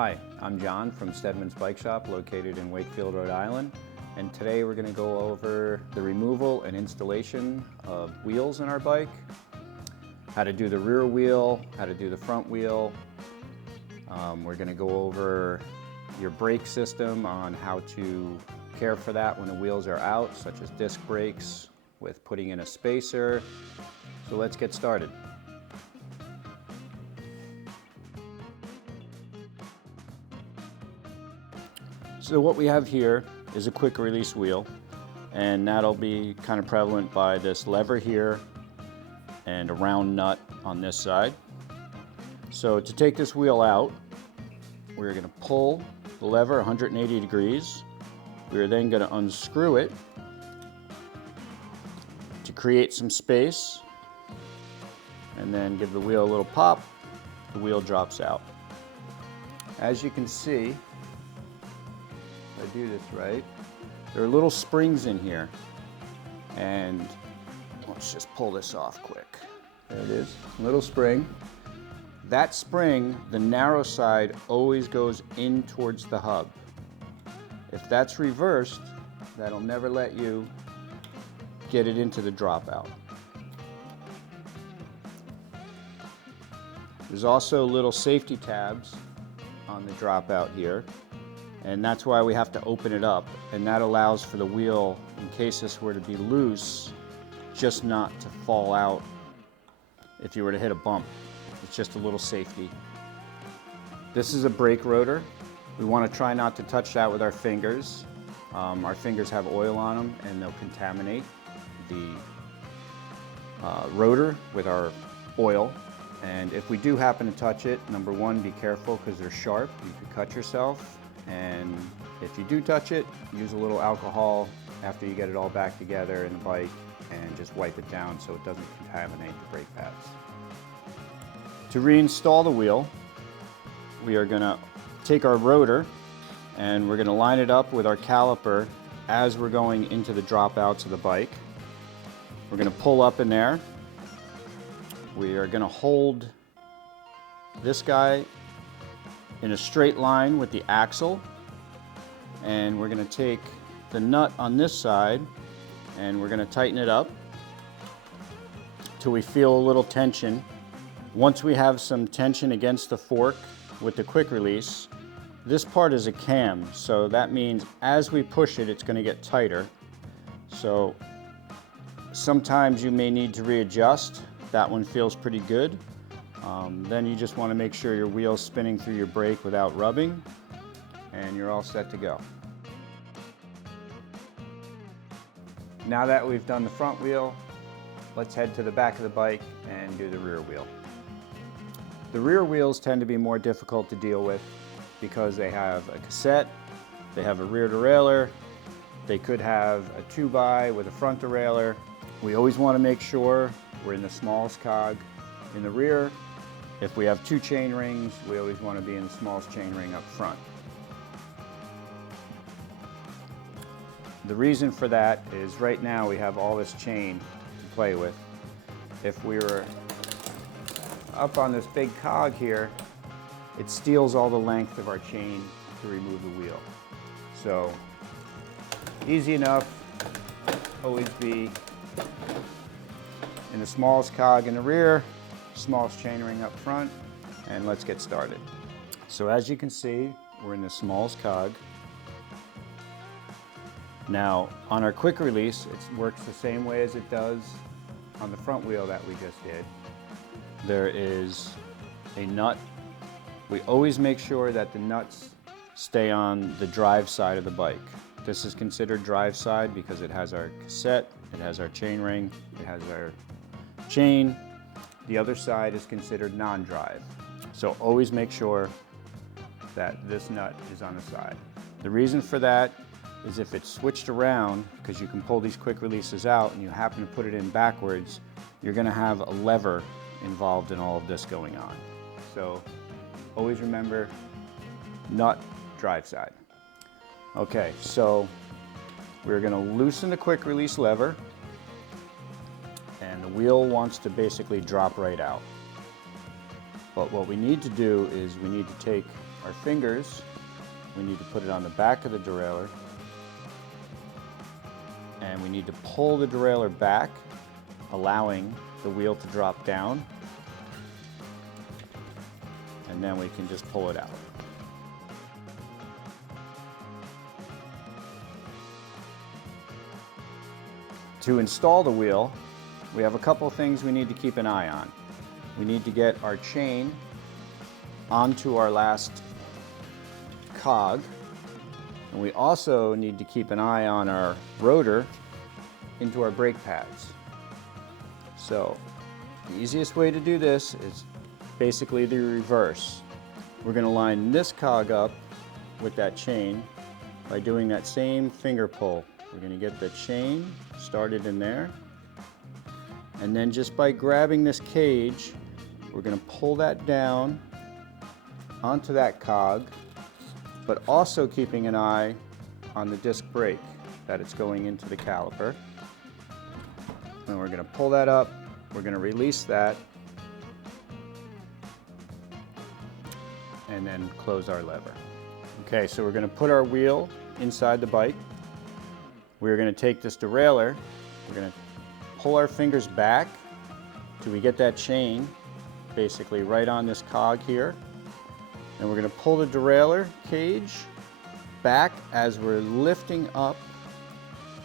Hi, I'm John from Stedman's Bike Shop located in Wakefield, Rhode Island, and today we're going to go over the removal and installation of wheels in our bike, how to do the rear wheel, how to do the front wheel. We're going to go over your brake system on how to care for that when the wheels are out, such as disc brakes with putting in a spacer. So let's get started. So what we have here is a quick release wheel, and that'll be kind of prevalent by this lever here and a round nut on this side. So to take this wheel out, we're going to pull the lever 180 degrees. We're then going to unscrew it to create some space and then give the wheel a little pop. The wheel drops out. As you can see, I do this right, there are little springs in here, and let's just pull this off quick. There it is, little spring. That spring, the narrow side always goes in towards the hub. If that's reversed, that'll never let you get it into the dropout. There's also little safety tabs on the dropout here, and that's why we have to open it up, and that allows for the wheel, in case this were to be loose, just not to fall out if you were to hit a bump. It's just a little safety. This is a brake rotor. We want to try not to touch that with our fingers. Our fingers have oil on them and they'll contaminate the rotor with our oil. And if we do happen to touch it, number one, be careful because they're sharp. You could cut yourself. And if you do touch it, use a little alcohol after you get it all back together in the bike and just wipe it down so it doesn't contaminate the brake pads. To reinstall the wheel, we are going to take our rotor and we're going to line it up with our caliper as we're going into the dropouts of the bike. We're going to pull up in there. We are going to hold this guy in a straight line with the axle, and we're going to take the nut on this side and we're going to tighten it up till we feel a little tension. Once we have some tension against the fork with the quick release, this part is a cam, so that means as we push it, it's going to get tighter. So sometimes you may need to readjust. That one feels pretty good. Then you just want to make sure your wheel's spinning through your brake without rubbing, and you're all set to go. Now that we've done the front wheel, let's head to the back of the bike and do the rear wheel. The rear wheels tend to be more difficult to deal with because they have a cassette, they have a rear derailleur, they could have a 2x with a front derailleur. We always want to make sure we're in the smallest cog in the rear. If we have 2 chain rings, we always want to be in the smallest chain ring up front. The reason for that is right now we have all this chain to play with. If we were up on this big cog here, it steals all the length of our chain to remove the wheel. So easy enough, always be in the smallest cog in the rear, smallest chain ring up front, and let's get started. So as you can see, we're in the smallest cog. Now on our quick release, it works the same way as it does on the front wheel that we just did. There is a nut. We always make sure that the nuts stay on the drive side of the bike. This is considered drive side because it has our cassette, it has our chain ring, it has our chain. The other side is considered non-drive. So always make sure that this nut is on the side. The reason for that is if it's switched around, because you can pull these quick releases out and you happen to put it in backwards, you're going to have a lever involved in all of this going on. So always remember, nut, drive side. Okay, so we're going to loosen the quick release lever, and the wheel wants to basically drop right out. But what we need to do is we need to take our fingers, we need to put it on the back of the derailleur, and we need to pull the derailleur back, allowing the wheel to drop down, and then we can just pull it out. To install the wheel, we have a couple things we need to keep an eye on. We need to get our chain onto our last cog, and we also need to keep an eye on our rotor into our brake pads. So the easiest way to do this is basically the reverse. We're going to line this cog up with that chain by doing that same finger pull. We're going to get the chain started in there, and then just by grabbing this cage, we're going to pull that down onto that cog, but also keeping an eye on the disc brake, that it's going into the caliper. And we're going to pull that up, we're going to release that, and then close our lever. Okay, so we're going to put our wheel inside the bike. We're going to take this derailleur, we're going to pull our fingers back till we get that chain basically right on this cog here. And we're going to pull the derailleur cage back as we're lifting up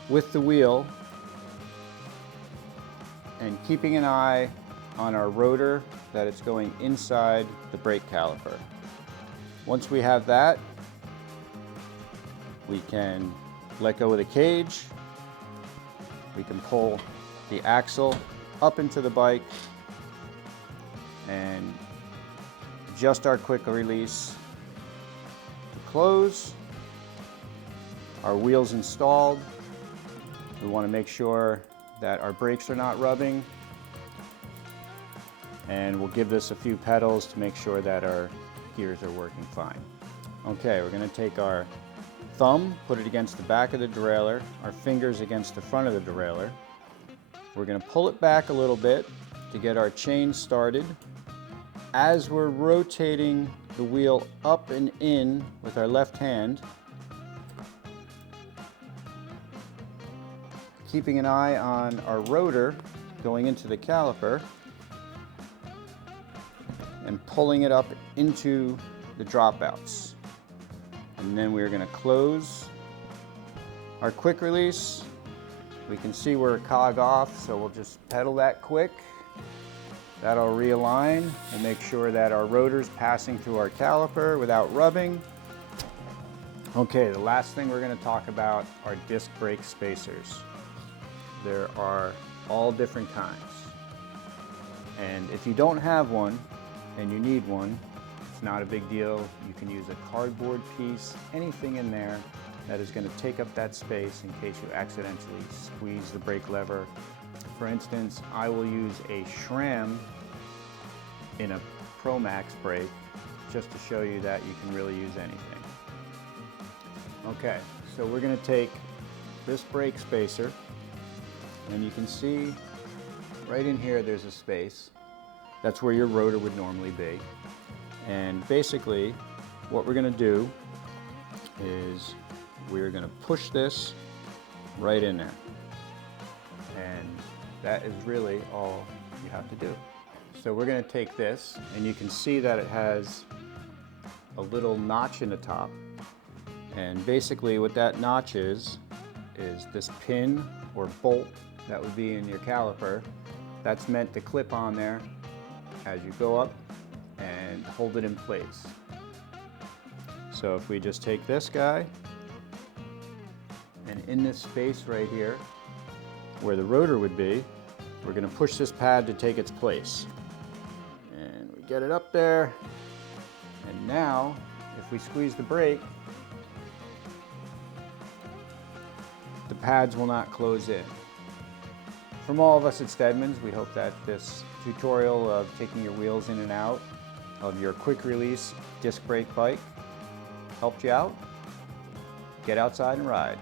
with the wheel and keeping an eye on our rotor, that it's going inside the brake caliper. Once we have that, we can let go of the cage, we can pull the axle up into the bike and adjust our quick release to close. Our wheel's installed. We want to make sure that our brakes are not rubbing, and we'll give this a few pedals to make sure that our gears are working fine. Okay, we're going to take our thumb, put it against the back of the derailleur, our fingers against the front of the derailleur. We're going to pull it back a little bit to get our chain started. As we're rotating the wheel up and in with our left hand, keeping an eye on our rotor going into the caliper and pulling it up into the dropouts. And then we're going to close our quick release. We can see we're cog off, so we'll just pedal that quick. That'll realign and make sure that our rotor's passing through our caliper without rubbing. Okay, the last thing we're going to talk about are disc brake spacers. There are all different kinds. And if you don't have one and you need one, it's not a big deal. You can use a cardboard piece, anything in there that is going to take up that space in case you accidentally squeeze the brake lever. For instance, I will use a SRAM in a Pro Max brake just to show you that you can really use anything. Okay, so we're going to take this brake spacer, and you can see right in here there's a space. That's where your rotor would normally be. And basically what we're going to do is we're going to push this right in there. And that is really all you have to do. So we're going to take this, and you can see that it has a little notch in the top. And basically what that notch is this pin or bolt that would be in your caliper. That's meant to clip on there as you go up and hold it in place. So if we just take this guy, and in this space right here where the rotor would be, we're going to push this pad to take its place. And we get it up there, and now if we squeeze the brake, the pads will not close in. From all of us at Steadmans, we hope that this tutorial of taking your wheels in and out of your quick release disc brake bike helped you out. Get outside and ride.